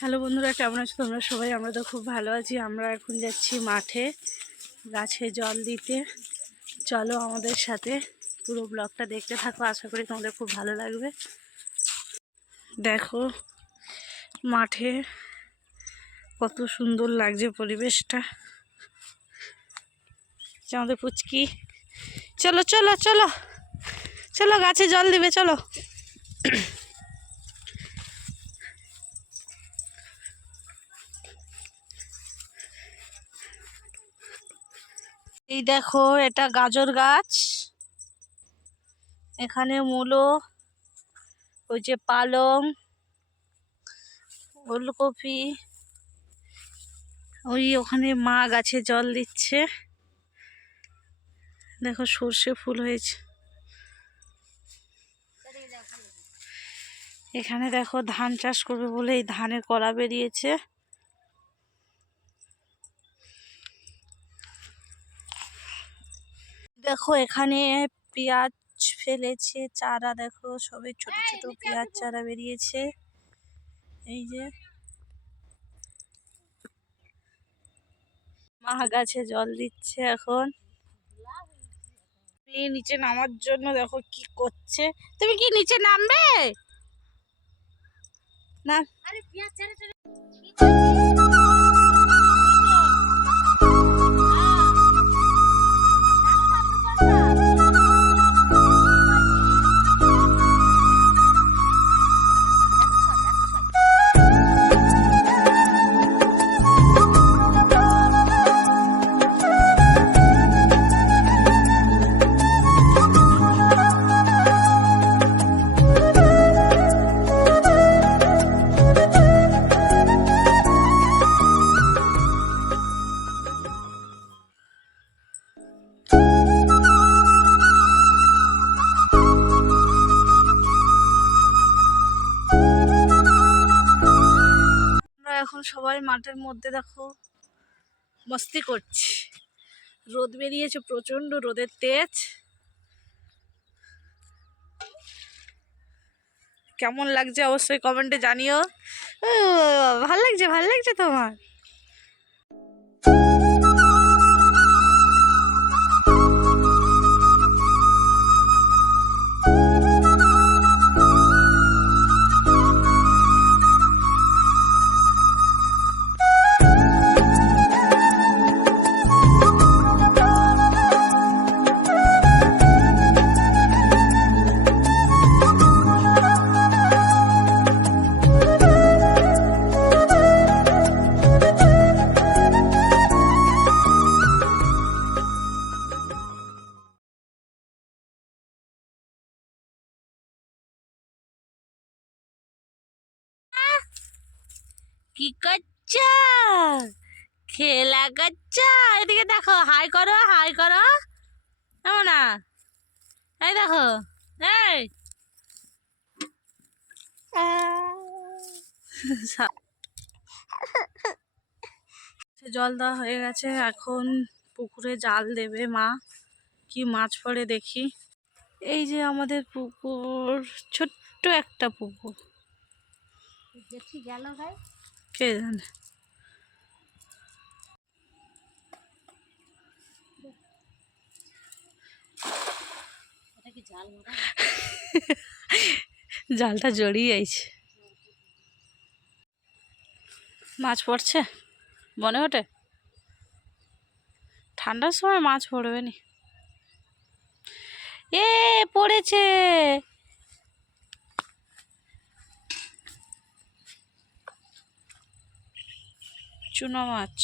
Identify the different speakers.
Speaker 1: Hello বন্ধুরা, কেমন আছো তোমরা সবাই? আমরা তো খুব ভালো আছি। আমরা এখন যাচ্ছি মাঠে গাছে জল দিতে। চলো আমাদের সাথে পুরো ব্লগটা দেখতে থাকো। আশা করি তোমাদের খুব ভালো লাগবে। দেখো মাঠে কত সুন্দর লাগছে পরিবেশটা। আমাদের পুচকি। চলো চলো চলো চলো, গাছে জল দিবে, চলো। এই দেখো, এটা গাজর গাছ। এখানে মূলো, ওই যে পালং, ওলকপি, ওই ওখানে মা গাছে জল দিচ্ছে। দেখো, সর্ষে ফুল হয়েছে। এখানে দেখো, ধান চাষ করবে বলে এই ধানের কলা বেরিয়েছে। দেখো এখানে পেঁয়াজ ফেলেছে চারা দেখো সবে ছোট ছোট পেঁয়াজ চারা বেরিয়েছে। এই যে মা গাছে জল দিচ্ছে এখন। নিচে নামার জন্য দেখো কি করছে। তুমি কি নিচে নামবে? না আমরা এখন সবাই মাঠের মধ্যে দেখো মস্তি করছি। রোদ বেরিয়েছে প্রচণ্ড রোদের তেজ। কেমন লাগছে অবশ্যই কমেন্টে জানিও। ভালো লাগছে ভালো লাগছে তোমার। কি করছ খেলা করছ এদিকে দেখো হাই করো হাই করো। এমন না। এই দেখো এই। জল দেওয়া হয়ে গেছে এখন পুকুরে জাল দেবে মা। কি মাছ পড়ে দেখি। এই যে আমাদের পুকুর ছোট্ট একটা পুকুর।
Speaker 2: দেখি গেল ভাই।
Speaker 1: কে জালটা জড়িয়ে আইছে মাছ পড়ছে? মনে ওঠে ঠান্ডার সময় মাছ পড়বে নি। এ, পড়েছে। চুনা মাছ।